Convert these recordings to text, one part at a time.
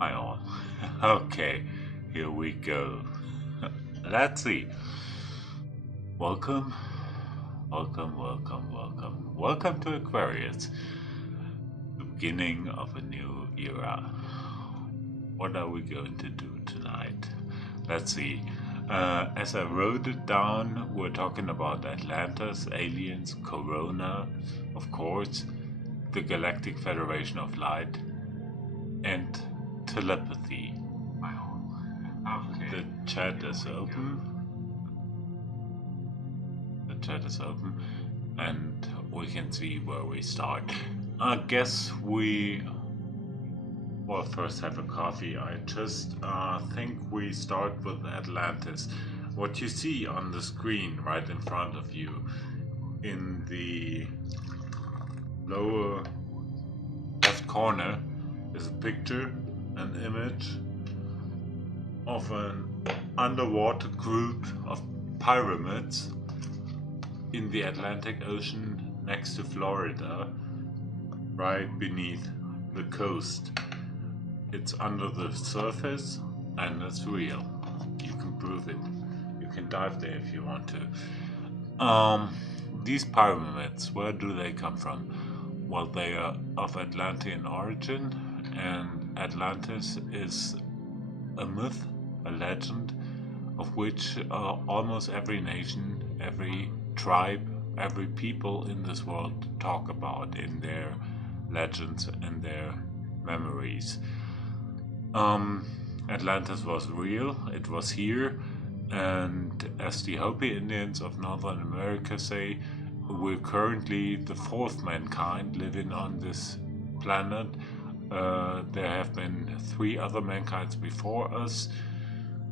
Hi all. Okay, here we go. Let's see. Welcome, welcome. Welcome to Aquarius, the beginning of a new era. What are we going to do tonight? Let's see. As I wrote it down, we're talking about Atlantis, aliens, Corona, of course, the Galactic Federation of Light, and telepathy. The chat is open. The chat is open, and we can see where we start. I guess we will first have a coffee. I just think we start with Atlantis. What you see on the screen right in front of you in the lower left corner is a picture, an image of an underwater group of pyramids in the Atlantic Ocean next to Florida, right beneath the coast. It's under the surface and it's real. You can prove it. You can dive there if you want to. These pyramids, where do they come from? Well, they are of Atlantean origin, and Atlantis is a myth, a legend, of which almost every nation, every tribe, every people in this world talk about in their legends and their memories. Um, Atlantis was real, it was here, and as the Hopi Indians of Northern America say, we're currently the fourth mankind living on this planet. There have been three other mankind's before us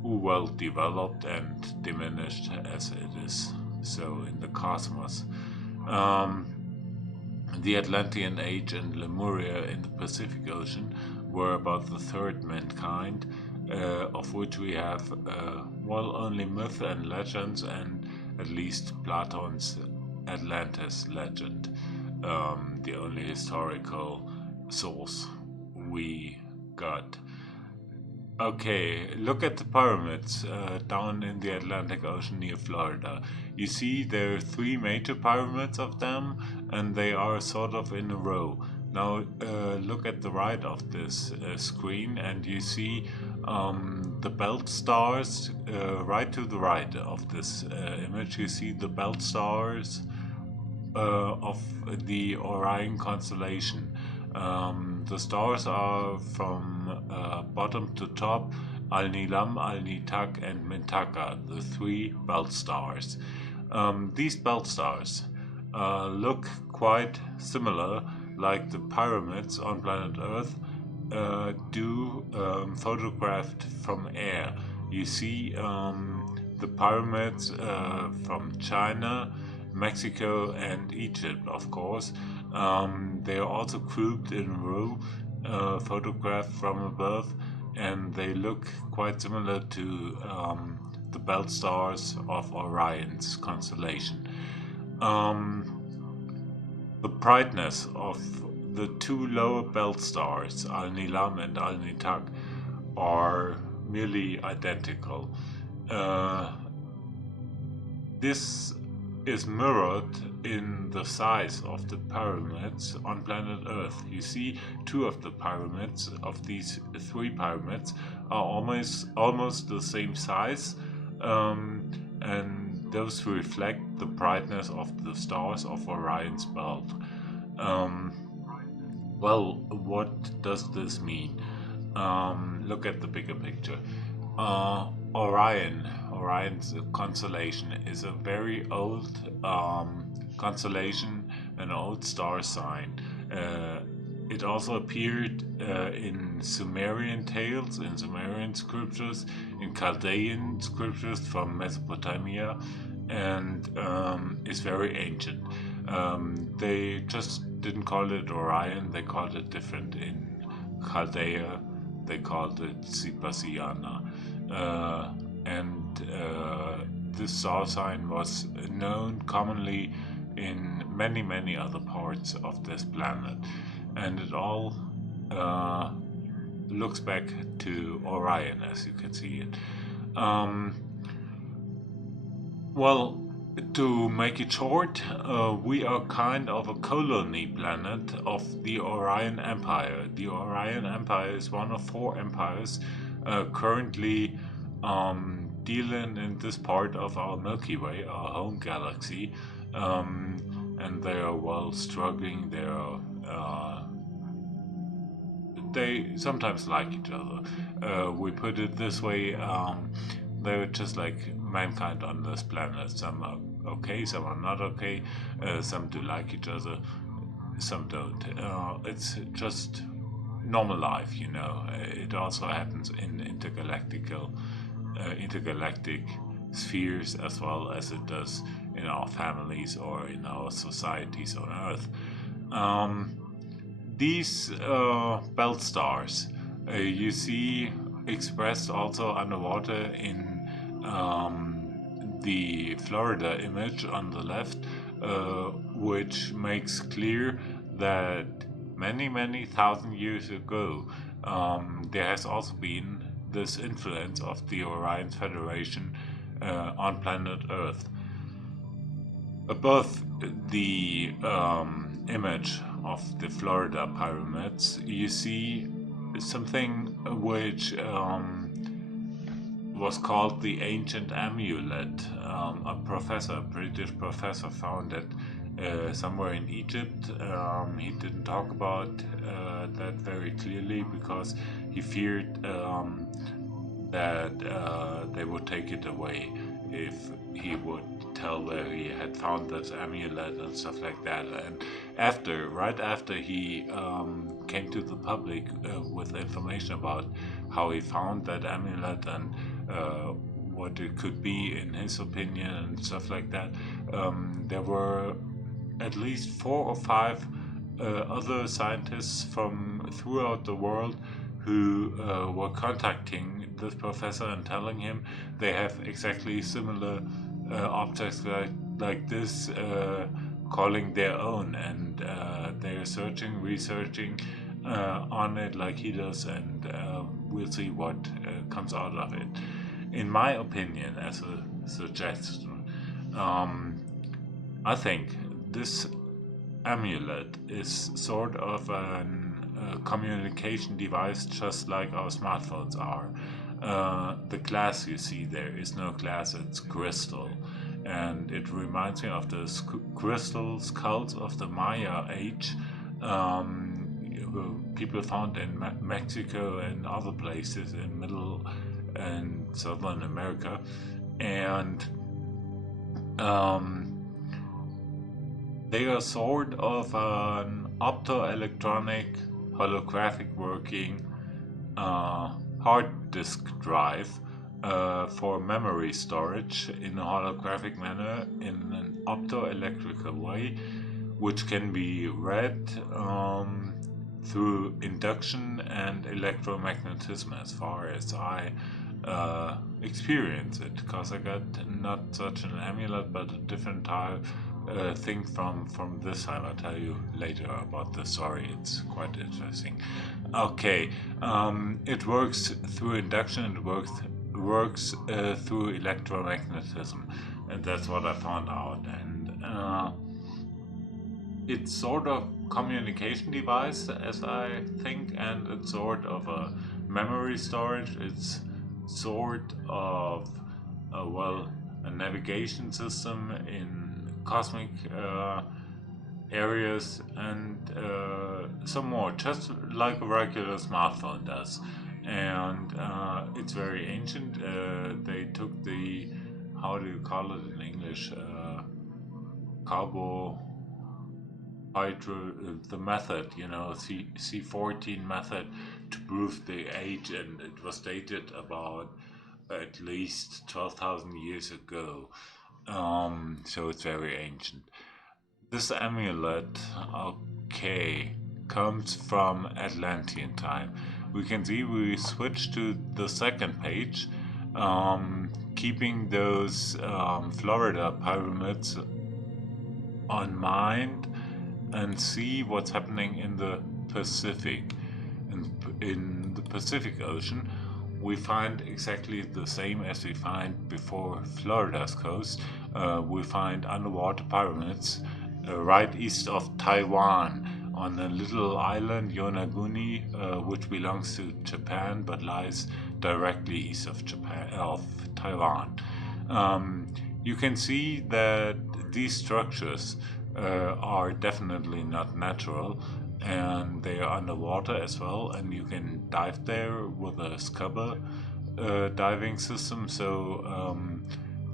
who well developed and diminished as it is so in the cosmos. Um, the Atlantean Age and Lemuria in the Pacific Ocean were about the third mankind, of which we have, well, only myth and legends and at least Platon's Atlantis legend, the only historical source we got. Okay, look at the pyramids down in the Atlantic Ocean near Florida. You see, there are three major pyramids of them, and they are sort of in a row. Now, look at the right of this screen, and you see the belt stars right to the right of this image. You see the belt stars of the Orion constellation. The stars are from bottom to top Al Nilam, Al Nitak, and Mintaka, the three belt stars. These belt stars look quite similar, like the pyramids on planet Earth do, photographed from air. You see the pyramids from China, Mexico, and Egypt, of course. They are also grouped in a row, photographed from above, and they look quite similar to the belt stars of Orion's constellation. The brightness of the two lower belt stars, Al Nilam and Al Nitak, are nearly identical. Uh, this is mirrored in the size of the pyramids on planet Earth. You see, two of the pyramids, of these three pyramids, are almost the same size, and those reflect the brightness of the stars of Orion's belt. Um, well, what does this mean? Look at the bigger picture. Orion's constellation is a very old constellation, an old star sign. It also appeared in Sumerian tales, in Sumerian scriptures, in Chaldean scriptures from Mesopotamia, and is very ancient. They just didn't call it Orion, they called it different in Chaldea, they called it Sipasiana. And this star sign was known commonly in many other parts of this planet, and it all uh, looks back to Orion, as you can see it. Um, well, to make it short, we are kind of a colony planet of the Orion Empire. The Orion Empire is one of 4 empires currently dealing in this part of our Milky Way, our home galaxy, and they are well struggling. They sometimes like each other. We put it this way: they're just like mankind on this planet. Some are okay, some are not okay. Some do like each other, some don't. It's just normal life, you know. It also happens in intergalactic spheres as well as it does in our families or in our societies on Earth. Um, these belt stars you see expressed also underwater in the Florida image on the left, which makes clear that many thousand years ago there has also been this influence of the Orion Federation on planet Earth. Above the image of the Florida pyramids, you see something which was called the ancient amulet. A British professor, found it somewhere in Egypt. He didn't talk about that very clearly because he feared that they would take it away if he would tell where he had found that amulet and stuff like that. And right after he came to the public with information about how he found that amulet and what it could be in his opinion and stuff like that, there were at least 4 or 5 other scientists from throughout the world who were contacting this professor and telling him they have exactly similar objects like this calling their own, and they're researching on it like he does, and we'll see what comes out of it. In my opinion, as a suggestion, I think this amulet is sort of a communication device, just like our smartphones are. The glass you see there is no glass, it's crystal, and it reminds me of the crystal skulls of the Maya age, people found in Mexico and other places in Middle and Southern America, and they are sort of an optoelectronic holographic working hard disk drive for memory storage in a holographic manner in an optoelectrical way, which can be read through induction and electromagnetism, as far as I experience it, because I got not such an amulet but a different type thing from this time. I'll tell you later about the story, it's quite interesting. Okay, it works through induction and works through electromagnetism, and that's what I found out. And it's sort of communication device, as I think, and it's sort of a memory storage. It's sort of a navigation system in cosmic areas, and some more, just like a regular smartphone does. And it's very ancient. They took the, how do you call it in English, the method, C14 method, to prove the age, and it was dated about at least 12,000 years ago. So it's very ancient. This amulet, okay, comes from Atlantean time. We can see we switch to the second page, keeping those Florida pyramids on mind, and see what's happening in the Pacific. In In the Pacific Ocean, we find exactly the same as we find before Florida's coast. We find underwater pyramids right east of Taiwan on a little island, Yonaguni, which belongs to Japan but lies directly east of Taiwan. You can see that these structures are definitely not natural, and they are underwater as well, and you can dive there with a scuba diving system. So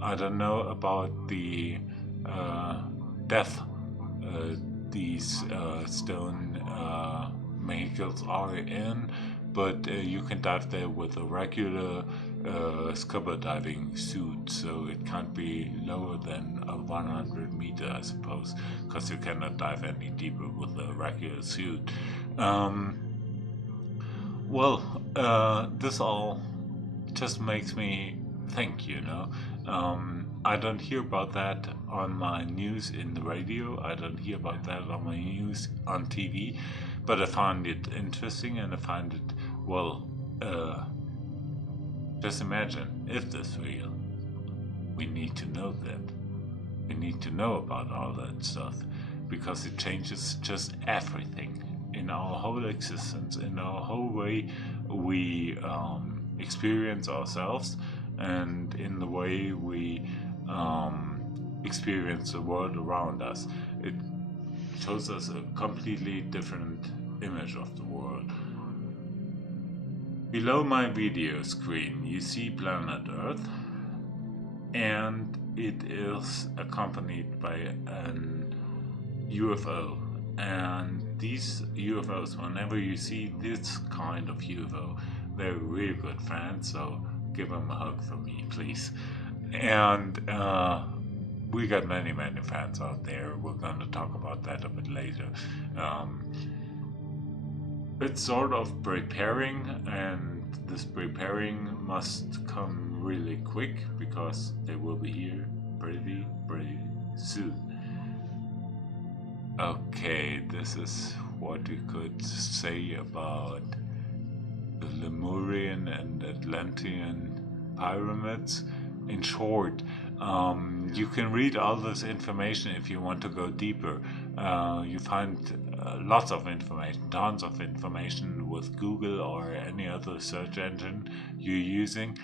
I don't know about the depth these stone vehicles are in, but you can dive there with a regular scuba diving suit, so it can't be lower than 100 meter, I suppose, because you cannot dive any deeper with a regular suit. This all just makes me think, I don't hear about that on my news in the radio. I don't hear about that on my news on TV, but I find it interesting, and I find it, just imagine if this is real. We need to know that. We need to know about all that stuff, because it changes just everything in our whole existence, in our whole way we experience ourselves, and in the way we experience the world around us. It shows us a completely different image of the world. Below my video screen you see planet Earth, and it is accompanied by an UFO. And these UFOs, whenever you see this kind of UFO, they're really good fans, so give them a hug for me, please. And we got many fans out there. We're going to talk about that a bit later. It's sort of preparing, and this preparing must come really quick, because they will be here pretty soon. Okay, this is what we could say about the Lemurian and Atlantean pyramids. In short, you can read all this information if you want to go deeper. You find lots of information, tons of information with Google or any other search engine you're using.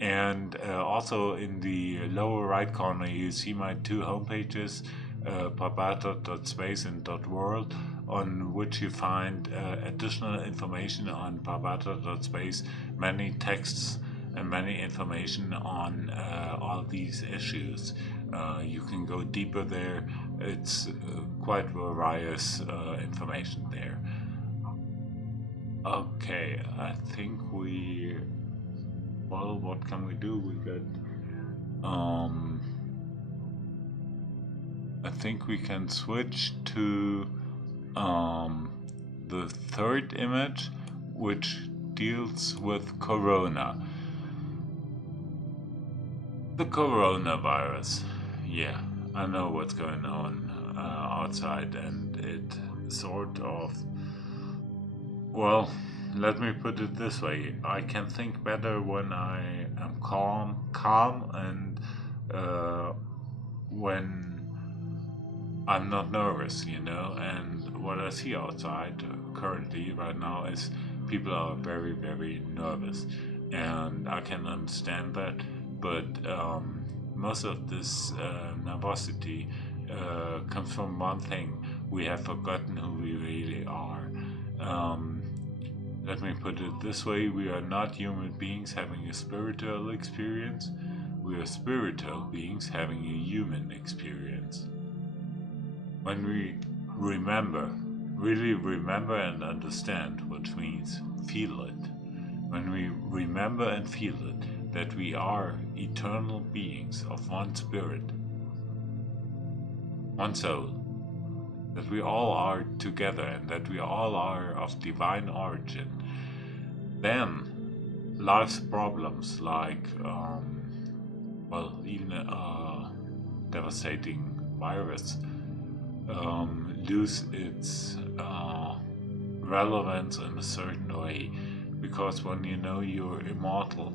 And also in the lower right corner you see my two homepages, parbata.space and .world, on which you find additional information on parbata.space, many texts and many information on all these issues. You can go deeper there. It's quite various information there. Okay, I think what can we do? We got I think we can switch to the third image, which deals with Corona. The coronavirus. Yeah, I know what's going on outside, and it sort of... Well, let me put it this way. I can think better when I am calm, and when I'm not nervous, and what I see outside currently right now is people are very nervous, and I can understand that, but most of this nervosity comes from one thing: we have forgotten who we really are. Let me put it this way: we are not human beings having a spiritual experience, we are spiritual beings having a human experience. When we really remember and understand, which means feel it, when we remember and feel it, that we are eternal beings of one spirit, one soul, that we all are together, and that we all are of divine origin, then life's problems like, even a devastating virus lose its relevance in a certain way, because when you know you're immortal,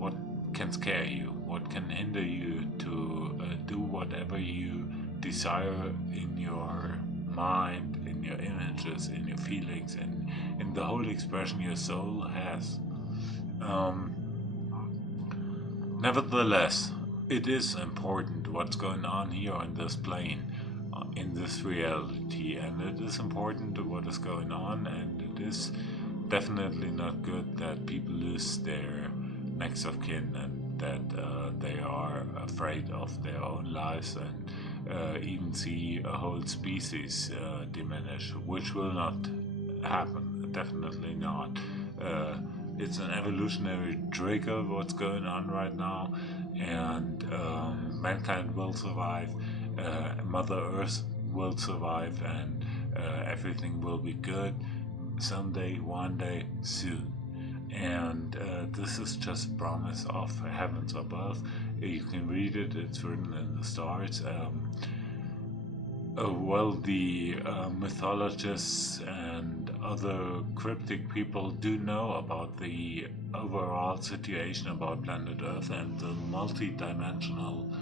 what can scare you? What can hinder you to do whatever you desire in your mind, in your images, in your feelings, and in the whole expression your soul has? Um, Nevertheless, it is important what's going on here on this plane, in this reality, and it is important what is going on, and it is definitely not good that people lose their next of kin, and that they are afraid of their own lives, and even see a whole species diminish, which will not happen, definitely not. Uh, it's an evolutionary trigger what's going on right now, and mankind will survive, Mother Earth will survive, and everything will be good someday, one day, soon. And this is just promise of heavens above. You can read it, it's written in the stars. Well, the mythologists and other cryptic people do know about the overall situation about planet Earth and the multi-dimensional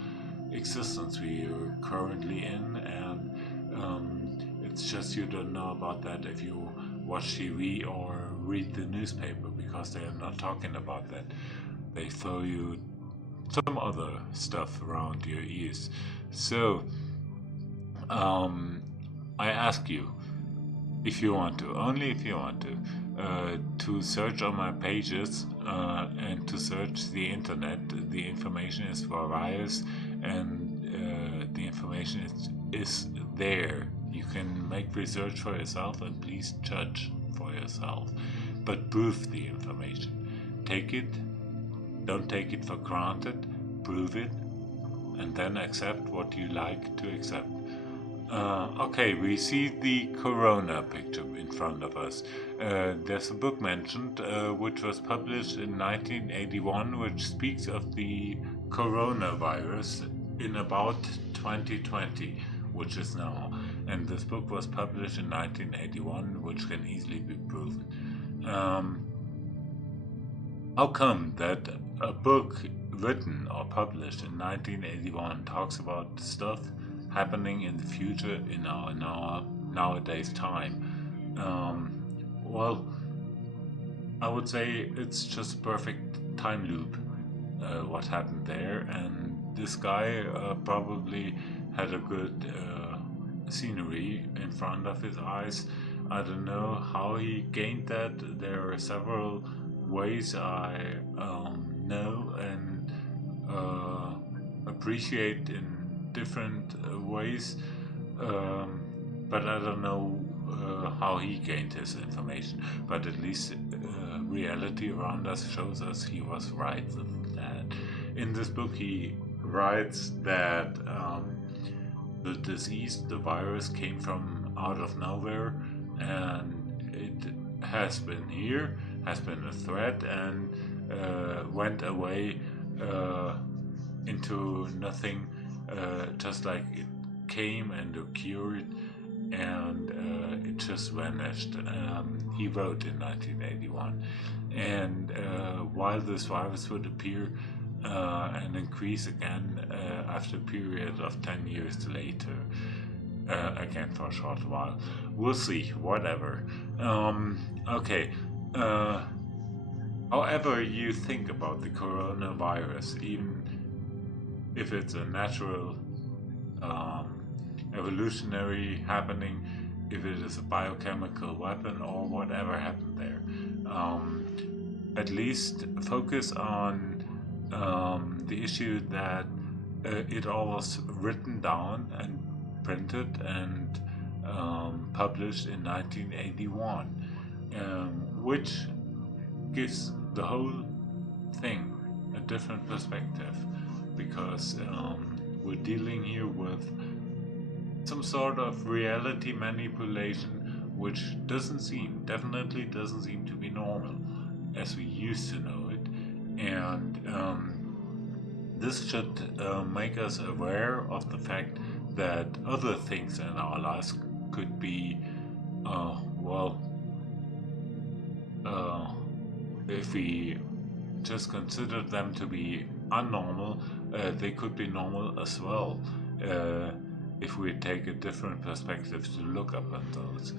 existence we are currently in, and it's just you don't know about that if you watch TV or read the newspaper, because they are not talking about that. They throw you some other stuff around your ears. So, I ask you, if you want to, only if you want to search on my pages and to search the internet. The information is various, and the information is there. You can make research for yourself, and please judge for yourself. But prove the information. Take it, don't take it for granted, prove it, and then accept what you like to accept. Okay, we see the corona picture in front of us. There's a book mentioned which was published in 1981, which speaks of the coronavirus in about 2020, which is now. And this book was published in 1981, which can easily be proven. How come that a book written or published in 1981 talks about stuff happening in the future in our nowadays time? Well, I would say it's just a perfect time loop, what happened there, and this guy probably had a good scenery in front of his eyes. I don't know how he gained that. There are several ways I know and appreciate in different ways, but I don't know how he gained his information. But at least reality around us shows us he was right with that. In this book, he writes that the disease, the virus, came from out of nowhere, and it has been here, has been a threat, and went away into nothing, just like it came and occurred, and it just vanished. He wrote in 1981, and while this virus would appear and increase again after a period of 10 years later, again for a short while. We'll see, whatever. Okay. However you think about the coronavirus, even if it's a natural evolutionary happening, if it is a biochemical weapon or whatever happened there, at least focus on the issue that it all was written down and printed and published in 1981, which gives the whole thing a different perspective, because we're dealing here with some sort of reality manipulation which definitely doesn't seem to be normal as we used to know it, and this should make us aware of the fact that other things in our lives could be, well, if we just consider them to be unnormal, they could be normal as well. If we take a different perspective to look up at those.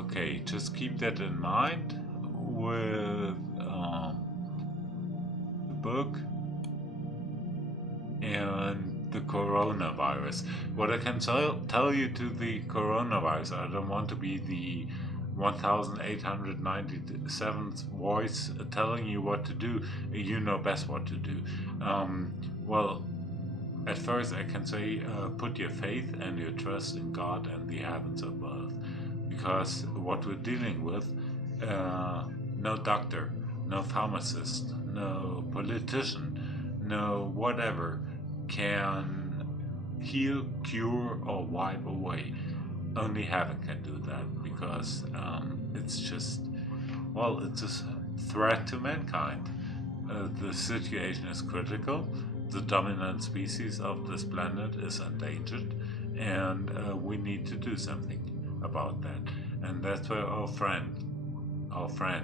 Okay, just keep that in mind with the book and the coronavirus. What I can tell you to the coronavirus, I don't want to be the 1897th voice telling you what to do. You know best what to do. Well, at first I can say put your faith and your trust in God and the heavens above, because what we're dealing with, no doctor, no pharmacist, no politician, no whatever can heal, cure, or wipe away. Only heaven can do that, because it's just, well, it's a threat to mankind. The situation is critical. The dominant species of this planet is endangered, and we need to do something about that. And that's where our friends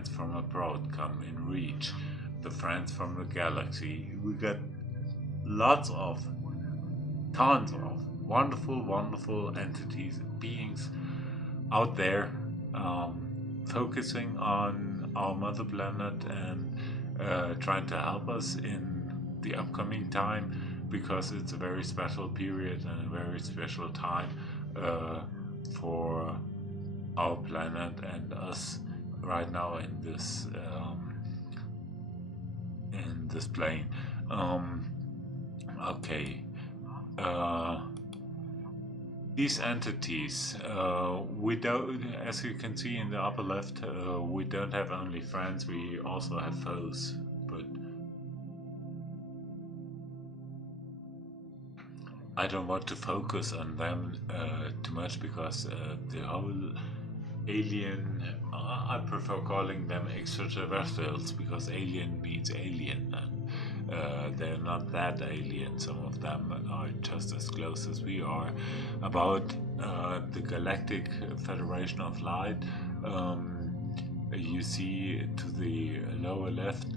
from abroad come in reach. The friends from the galaxy. We got tons of wonderful entities, beings out there, focusing on our mother planet and trying to help us in the upcoming time, because it's a very special period and a very special time for our planet and us right now in this plane. Okay. These entities, we don't, as you can see in the upper left, we don't have only friends, we also have foes. But I don't want to focus on them too much, because the whole alien, I prefer calling them extraterrestrials, because alien means alien, and they're not that alien. Some of them are just as close as we are. About the Galactic Federation of Light, you see to the lower left,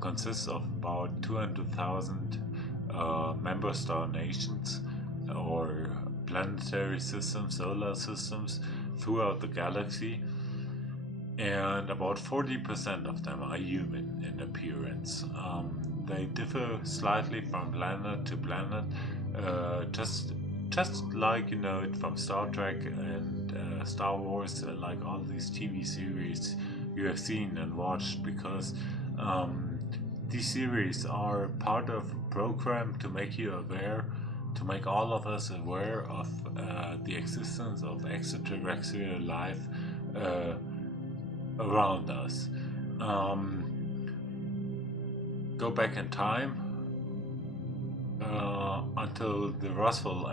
consists of about 200,000 member star nations, or planetary systems, solar systems throughout the galaxy, and about 40% of them are human in appearance. They differ slightly from planet to planet, just like you know it from Star Trek and Star Wars, like all these TV series you have seen and watched, because these series are part of a program to make you aware, to make all of us aware of the existence of extraterrestrial life around us. Go back in time until the Roswell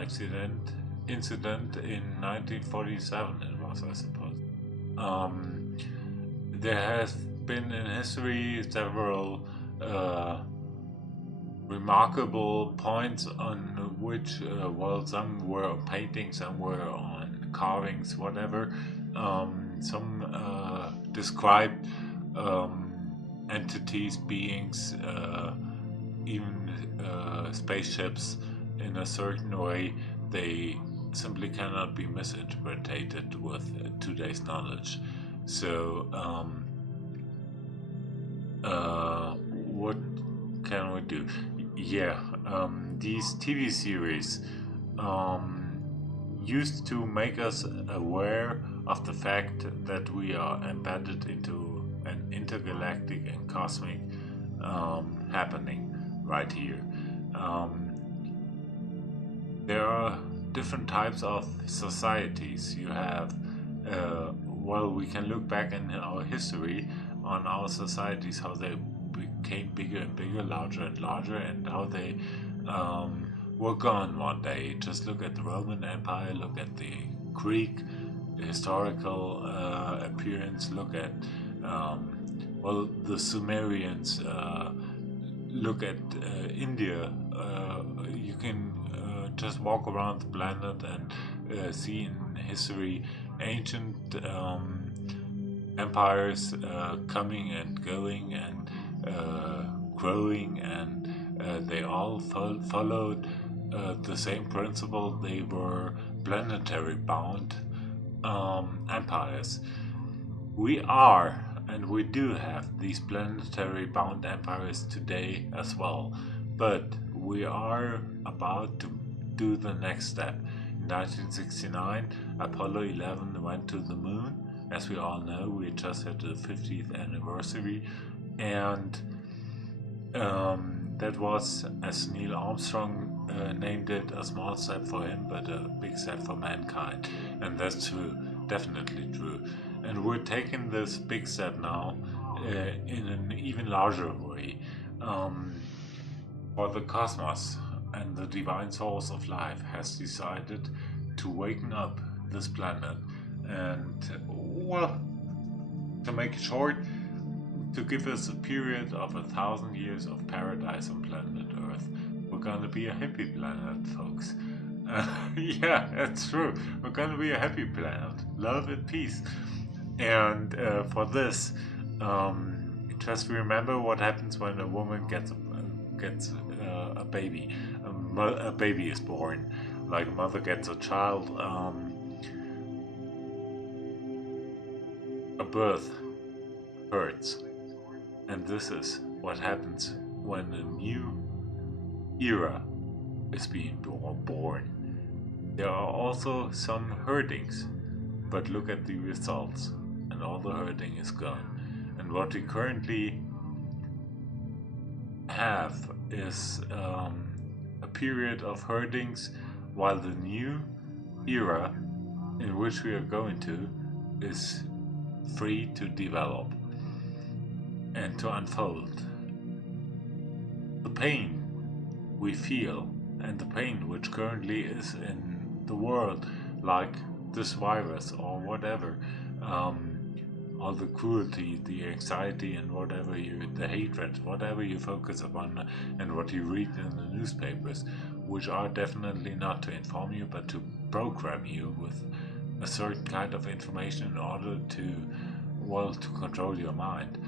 incident in 1947, it was, I suppose. There has been in history several remarkable points on which, well, some were on paintings, some were on carvings, whatever. Some described entities, beings, even spaceships in a certain way. They simply cannot be misinterpreted with today's knowledge. So, what can we do? Yeah, these TV series used to make us aware of the fact that we are embedded into an intergalactic and cosmic happening right here. There are different types of societies. You have, well, we can look back in our history on our societies, how they became bigger and bigger, larger and larger, and how they were gone one day. Just look at the Roman Empire, look at the Greek historical appearance, look at well, the Sumerians, look at India. You can just walk around the planet and see in history ancient empires coming and going and growing, and they all followed the same principle. They were planetary bound empires. We are, and we do have these planetary bound empires today as well, but we are about to do the next step. In 1969, Apollo 11 went to the moon. As we all know, we just had the 50th anniversary, and that was, as Neil Armstrong named it, a small step for him, but a big step for mankind. And that's true, definitely true. And we're taking this big step now in an even larger way. For the cosmos and the divine source of life has decided to waken up this planet, and, well, to make it short, to give us a period of 1,000 years of paradise on planet Earth. We're gonna be a happy planet, folks. Yeah, that's true. We're gonna be a happy planet. Love and peace. And for this, just remember what happens when a woman gets a baby. A baby is born. Like a mother gets a child. A birth hurts. And this is what happens when a new era is being born. There are also some hurtings, but look at the results, and all the hurting is gone. And what we currently have is a period of hurtings, while the new era in which we are going to is free to develop and to unfold. The pain we feel, and the pain which currently is in the world, like this virus or whatever, all the cruelty, the anxiety, and the hatred, whatever you focus upon, and what you read in the newspapers, which are definitely not to inform you, but to program you with a certain kind of information in order to control your mind.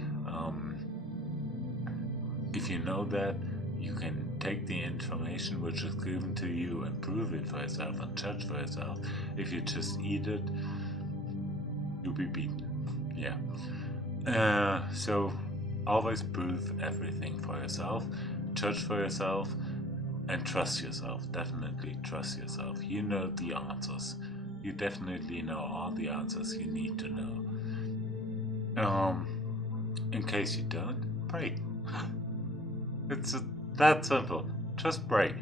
If you know that, you can take the information which is given to you and prove it for yourself and judge for yourself. If you just eat it, you'll be beaten. Yeah. So always prove everything for yourself, judge for yourself, and trust yourself. Definitely trust yourself. You know the answers. You definitely know all the answers you need to know. In case you don't, pray. It's that simple. Just pray.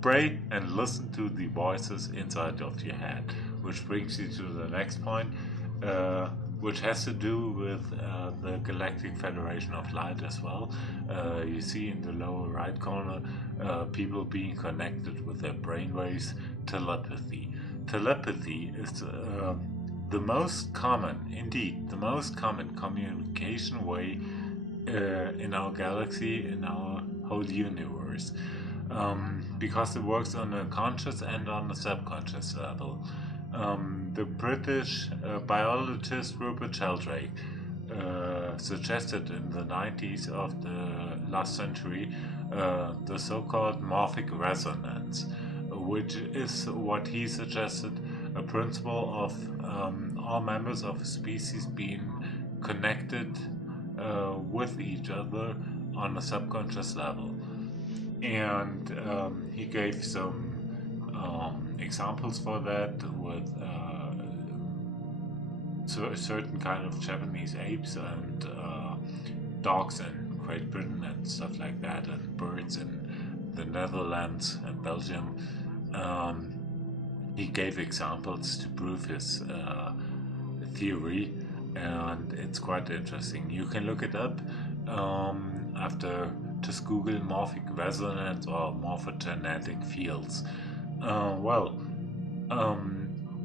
Pray and listen to the voices inside of your head. Which brings you to the next point, which has to do with the Galactic Federation of Light as well. You see in the lower right corner people being connected with their brainwaves, telepathy. Telepathy is the most common, indeed, the most common communication way in our galaxy, in our whole universe, because it works on a conscious and on a subconscious level. The British biologist Rupert Sheldrake suggested in the 90s of the last century the so-called morphic resonance, which is what he suggested, a principle of all members of a species being connected with each other on a subconscious level. And he gave some examples for that with certain kind of Japanese apes and dogs in Great Britain and stuff like that, and birds in the Netherlands and Belgium. He gave examples to prove his theory, and it's quite interesting. You can look it up after just Google morphic resonance or morphogenetic fields.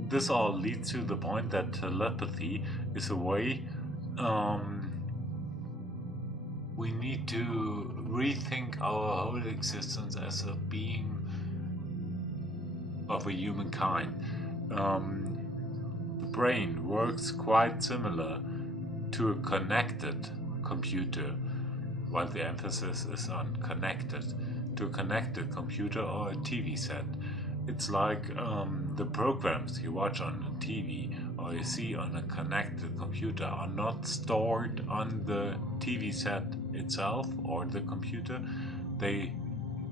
This all leads to the point that telepathy is a way we need to rethink our whole existence as a being of a humankind. The brain works quite similar to a connected computer, while the emphasis is on connected, to a connected computer or a TV set. It's like the programs you watch on a TV or you see on a connected computer are not stored on the TV set itself or the computer. They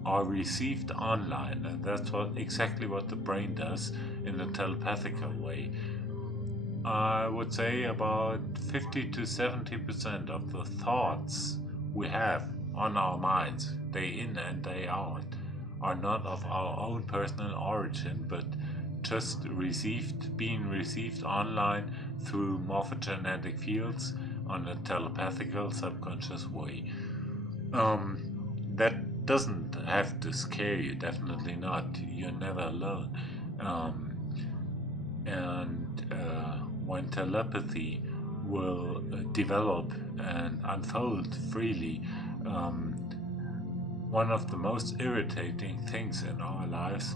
are received online, and that's exactly what the brain does in a telepathical way. I would say about 50 to 70% of the thoughts we have on our minds, day in and day out, are not of our own personal origin, but just being received online through morphogenetic fields on a telepathical, subconscious way. That doesn't have to scare you, definitely not. You're never alone. When telepathy will develop and unfold freely, one of the most irritating things in our lives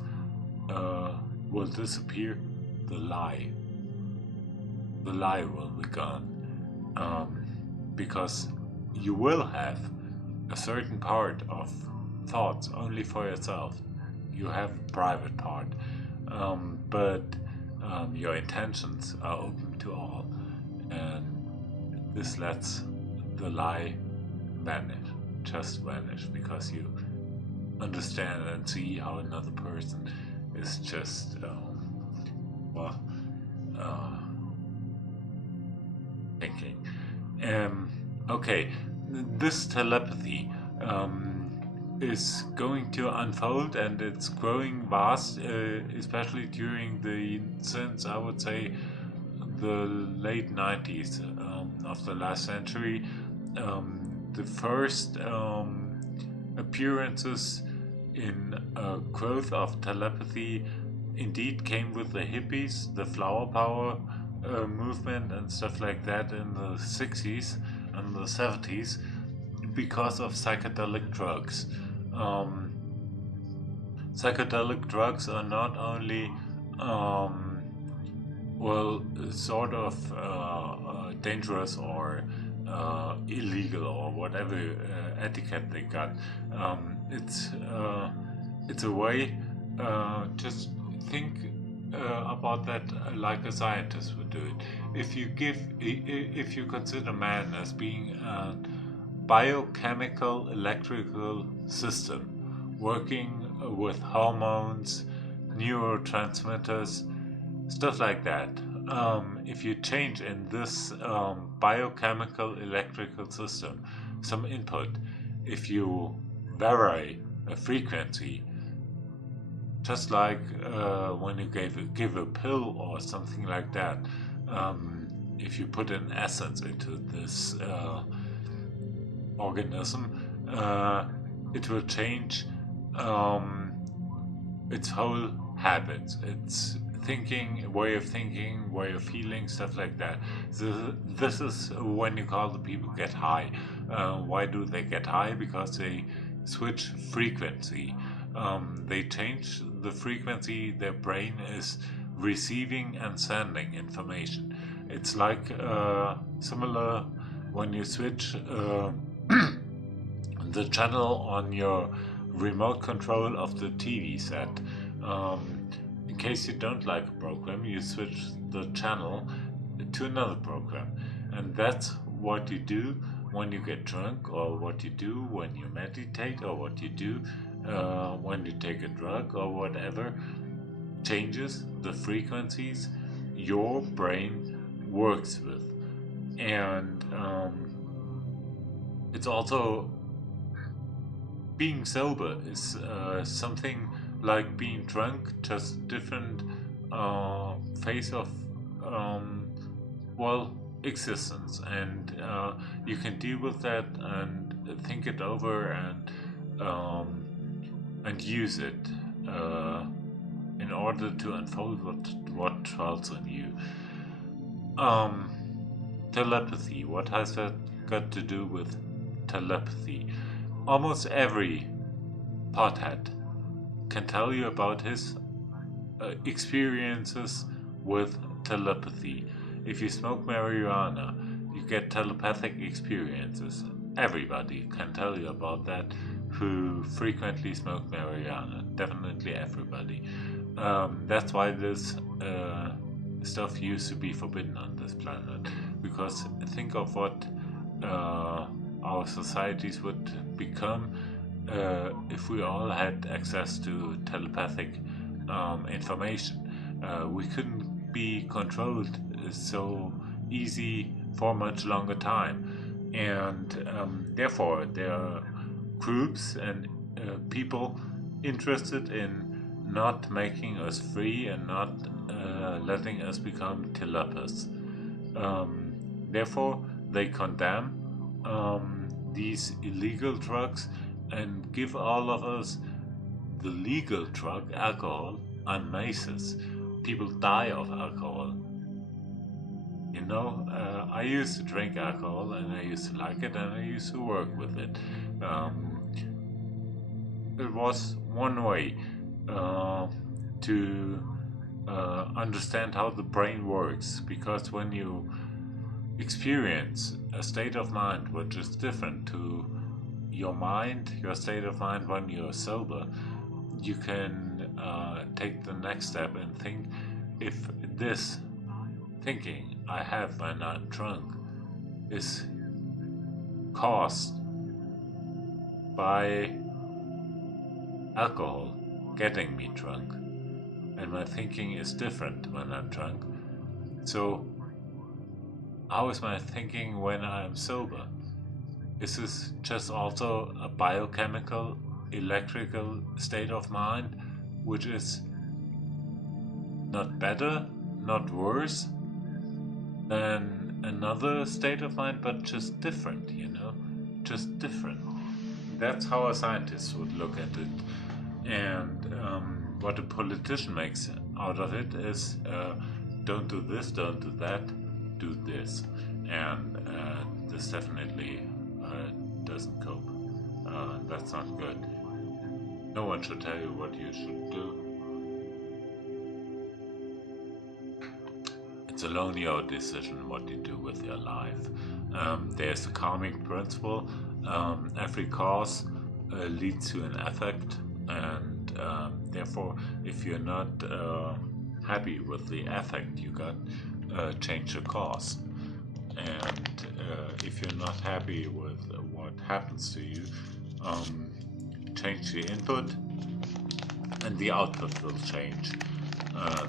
will disappear. The lie. The lie will be gone. Because you will have a certain part of thoughts only for yourself. You have a private part. But your intentions are open to all. And this lets the lie vanish. Just vanish, because you understand and see how another person is just thinking. Okay, this telepathy is going to unfold, and it's growing vast, especially since I would say the late 90s of the last century. The first appearances in growth of telepathy indeed came with the hippies, the flower power movement and stuff like that in the 60s and the 70s, because of psychedelic drugs. Psychedelic drugs are not only sort of dangerous or illegal or whatever etiquette they got. It's a way. Just think about that like a scientist would do it. If you consider man as being a biochemical electrical system working with hormones, neurotransmitters, stuff like that. If you change in this biochemical electrical system some input, if you vary a frequency, just like when you give a pill or something like that, if you put an essence into this organism, it will change its whole habits, its way of thinking, way of feeling, stuff like that. This is when you call the people get high. Why do they get high? Because they switch frequency. They change the frequency their brain is receiving and sending information. It's like similar when you switch the channel on your remote control of the TV set. In case you don't like a program, you switch the channel to another program. And that's what you do when you get drunk, or what you do when you meditate, or what you do when you take a drug or whatever. Changes the frequencies your brain works with. And it's also, being sober is something like being drunk, just different phase of existence, and you can deal with that and think it over and use it in order to unfold what dwells on you. Telepathy. What has that got to do with telepathy? Almost every pothead can tell you about his experiences with telepathy. If you smoke marijuana, you get telepathic experiences. Everybody can tell you about that who frequently smoke marijuana. Definitely everybody. That's why this stuff used to be forbidden on this planet. Because think of what our societies would become if we all had access to telepathic information. We couldn't be controlled so easy for much longer time, and therefore there are groups and people interested in not making us free and not letting us become telepaths. Therefore, they condemn these illegal drugs and give all of us the legal drug, alcohol, and maces. People die of alcohol. You know, I used to drink alcohol and I used to like it and I used to work with it. It was one way to understand how the brain works, because when you experience a state of mind which is different to your state of mind when you're sober, you can take the next step and think, if this thinking I have when I'm drunk is caused by alcohol getting me drunk, and my thinking is different when I'm drunk, so how is my thinking when I'm sober? Is this just also a biochemical, electrical state of mind, which is not better, not worse than another state of mind, but just different, you know? Just different. That's how a scientist would look at it. And what a politician makes out of it is don't do this, don't do that, do this. And this definitely doesn't cope. That's not good. No one should tell you what you should do. It's alone your decision what you do with your life. There's a karmic principle. Every cause leads to an effect, and therefore, if you're not happy with the effect you got, change the cause. And if you're not happy with what happens to you, change the input and the output will change.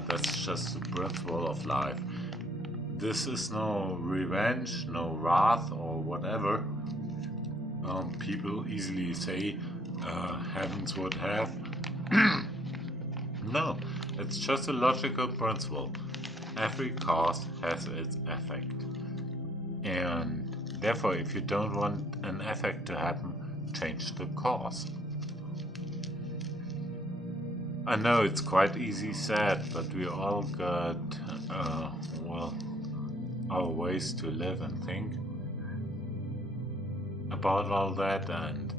That's just the principle of life. This is no revenge, no wrath or whatever. People easily say heavens would have. No, it's just a logical principle. Every cause has its effect. And therefore, if you don't want an effect to happen, change the cause. I know it's quite easy said, but we all got, our ways to live and think about all that, and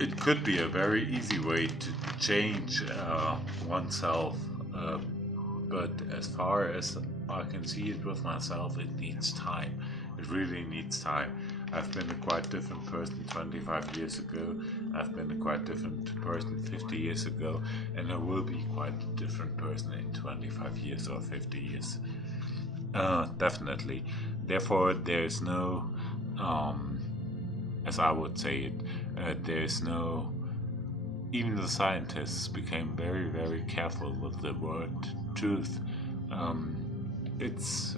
it could be a very easy way to change oneself, but as far as I can see it with myself, it needs time. It really needs time. I've been a quite different person 25 years ago, I've been a quite different person 50 years ago, and I will be quite a different person in 25 years or 50 years. Definitely. Therefore, there's no, as I would say it, there's no, even the scientists became very, very careful with the word truth. It's,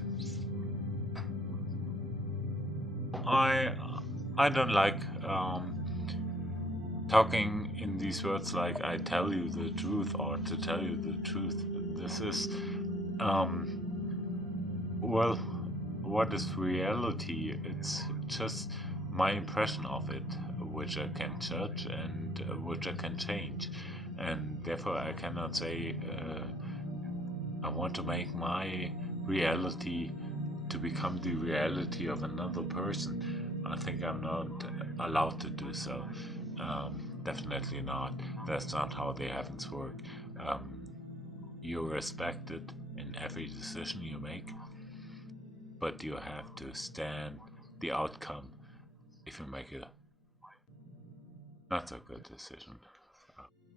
I don't like talking in these words like I tell you the truth or to tell you the truth. This is, well, what is reality? It's just my impression of it, which I can judge and which I can change. And therefore I cannot say I want to make my reality to become the reality of another person. I think I'm not allowed to do so. Definitely not. That's not how the heavens work. You're respected in every decision you make, but you have to stand the outcome if you make a not so good decision.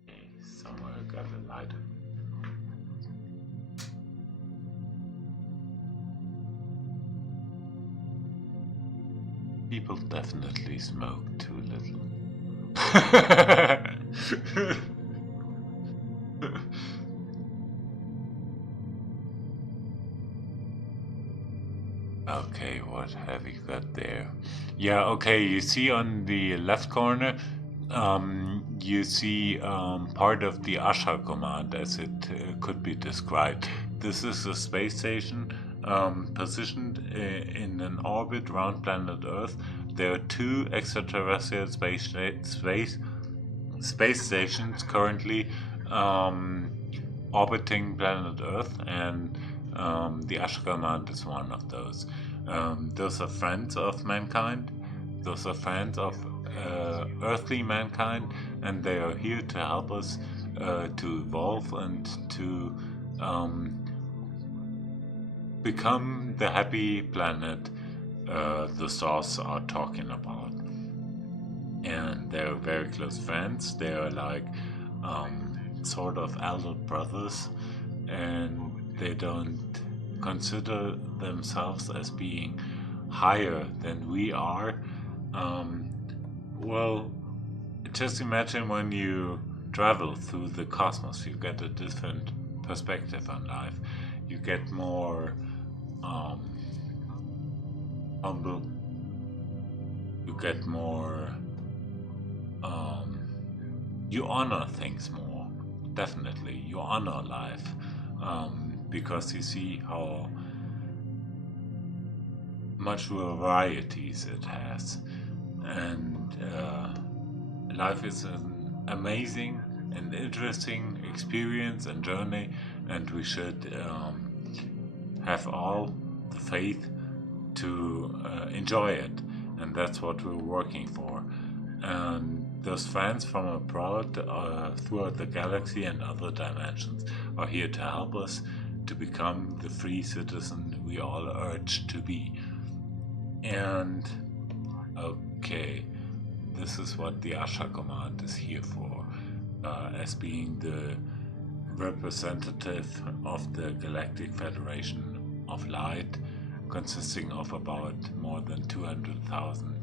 Okay, somewhere I got a light. People definitely smoke too little. Okay, what have we got there? Yeah, okay, you see on the left corner, you see part of the Asha command as it could be described. This is a space station positioned in an orbit around planet Earth. There are two extraterrestrial space stations currently orbiting planet Earth, and the Asha command is one of those. Those are friends of mankind. Those are friends of earthly mankind, and they are here to help us to evolve and to become the happy planet the stars are talking about. And they're very close friends. They are like sort of elder brothers, and they don't consider themselves as being higher than we are. Well, just imagine when you travel through the cosmos, you get a different perspective on life. You get more humble. You get more. You honor things more. Definitely, you honor life because you see how much varieties it has, and life is an amazing and interesting experience and journey, and we should have all the faith to enjoy it, and that's what we're working for. And those fans from abroad throughout the galaxy and other dimensions are here to help us to become the free citizen we all urge to be. And okay, this is what the Asha command is here for, as being the representative of the Galactic Federation of Light, consisting of about more than 200,000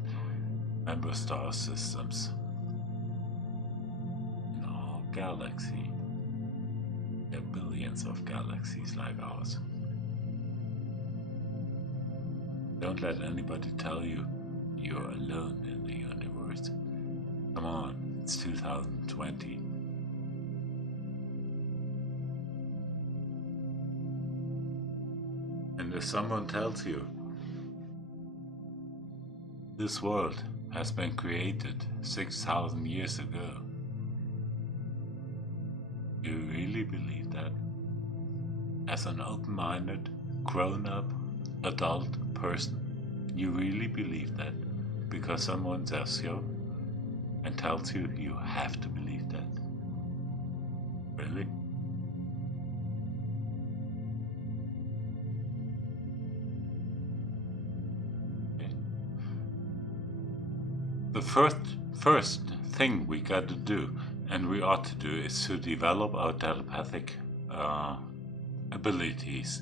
member star systems in our galaxy. There are billions of galaxies like ours. Don't let anybody tell you you're alone in the universe. Come on, it's 2020. And if someone tells you this world has been created 6,000 years ago, do you really believe that? As an open-minded, grown-up, adult person, you really believe that because someone says so and tells you you have to believe that? Really? Okay. The first thing we got to do, and we ought to do, is to develop our telepathic abilities.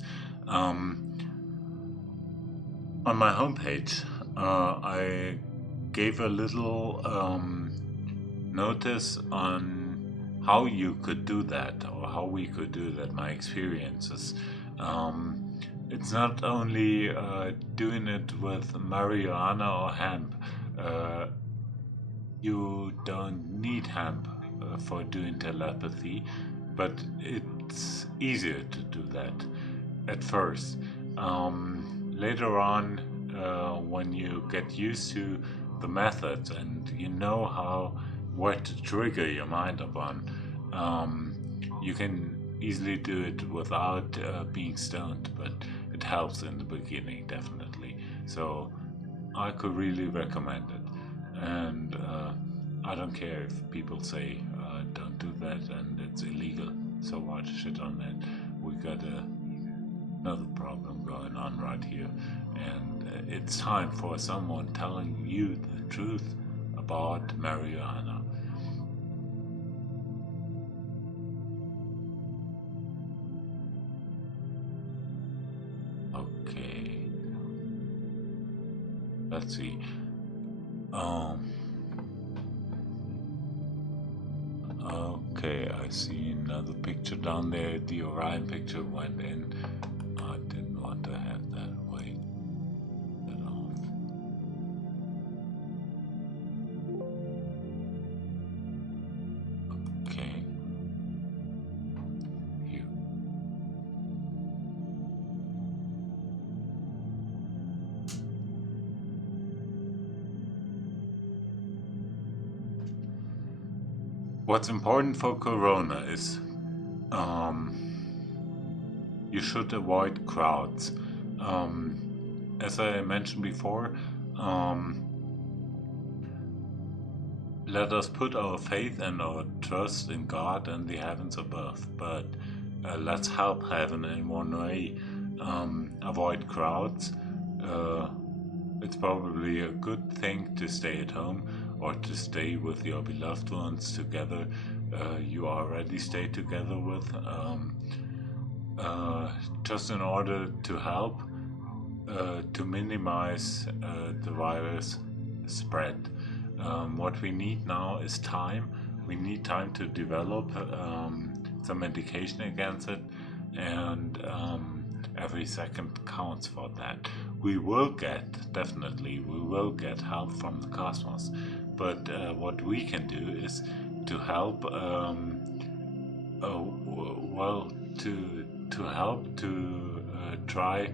On my homepage, I gave a little notice on how you could do that, or how we could do that, my experiences. It's not only doing it with marijuana or hemp. You don't need hemp for doing telepathy, but it's easier to do that at first. Later on, when you get used to the methods and you know what to trigger your mind upon, you can easily do it without being stoned, but it helps in the beginning, definitely. So I could really recommend it, and I don't care if people say don't do that and it's illegal, so what, shit on that. got another problem going on right here, and it's time for someone telling you the truth about marijuana. Okay, let's see. Okay, I see another picture down there. The Orion picture went in. I didn't want to have that. Wait, that off. Okay. Here. What's important for Corona is you should avoid crowds. As I mentioned before, let us put our faith and our trust in God and the heavens above, but let's help heaven in one way. Avoid crowds. It's probably a good thing to stay at home or to stay with your beloved ones together. You already stay together with, just in order to help to minimize the virus spread. What we need now is time. We need time to develop some medication against it, and every second counts for that. We will get, definitely, we will get help from the cosmos, but what we can do is to help, well, to help to try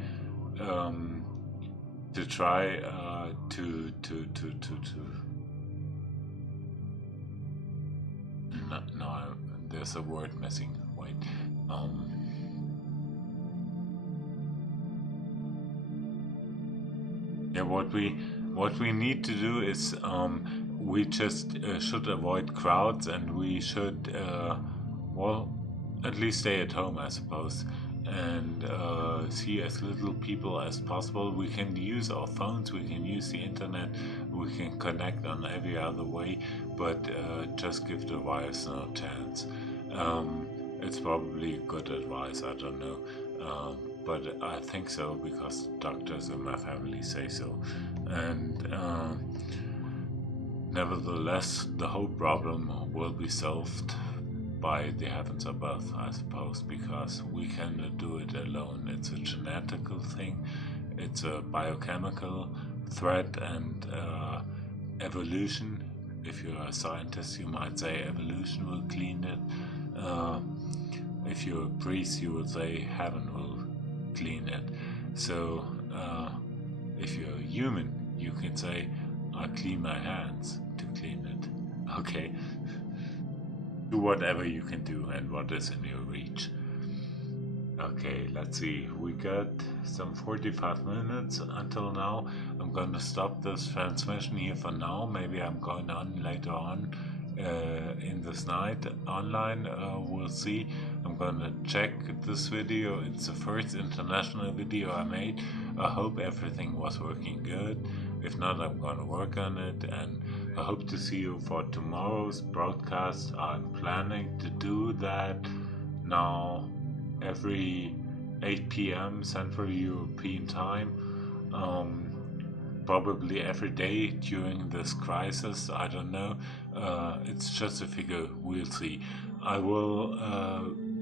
to try no, there's a word missing. Wait. Yeah, what we need to do is we just should avoid crowds, and we should well, at least stay at home, I suppose, and see as little people as possible. We can use our phones, we can use the internet, we can connect on every other way, but just give the virus no chance. It's probably good advice, I don't know, but I think so because doctors in my family say so. And nevertheless, the whole problem will be solved by the heavens above, I suppose, because we cannot do it alone. It's a genetical thing, it's a biochemical threat, and evolution. If you're a scientist, you might say evolution will clean it. If you're a priest, you would say heaven will clean it. So, if you're a human, you can say, I clean my hands to clean it. Okay? Do whatever you can do and what is in your reach. Okay, let's see. We got some 45 minutes until now. I'm gonna stop this transmission here for now. Maybe I'm going on later on in this night online. We'll see. I'm gonna check this video. It's the first international video I made. I hope everything was working good. If not, I'm gonna work on it, and I hope to see you for tomorrow's broadcast. I'm planning to do that now every 8 p.m. Central European Time. Probably every day during this crisis, I don't know. It's just a figure, we'll see. I will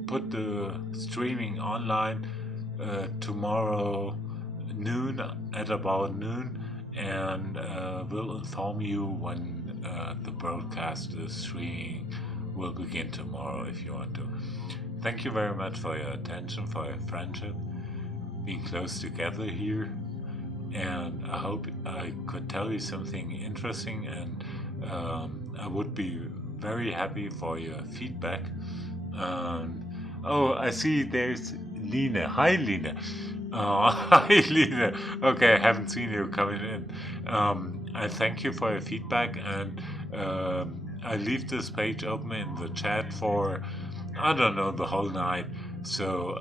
put the streaming online tomorrow noon, at about noon, and will inform you when the broadcast, the streaming will begin tomorrow if you want to. Thank you very much for your attention, for your friendship, being close together here, and I hope I could tell you something interesting, and I would be very happy for your feedback. Oh, I see there's Lina. Hi, Lina. Hi, Lina. Okay, I haven't seen you coming in. I thank you for your feedback, and I leave this page open in the chat for, I don't know, the whole night. So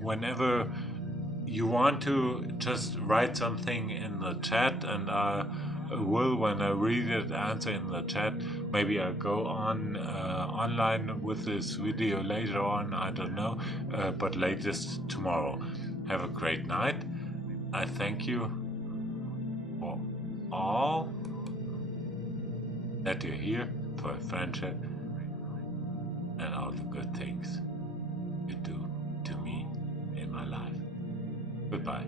whenever you want to just write something in the chat, and I will, when I read it, answer in the chat. Maybe I'll go on online with this video later on, I don't know, but latest tomorrow. Have a great night. I thank you for all that you're here, for a friendship, and all the good things you do to me in my life. Goodbye.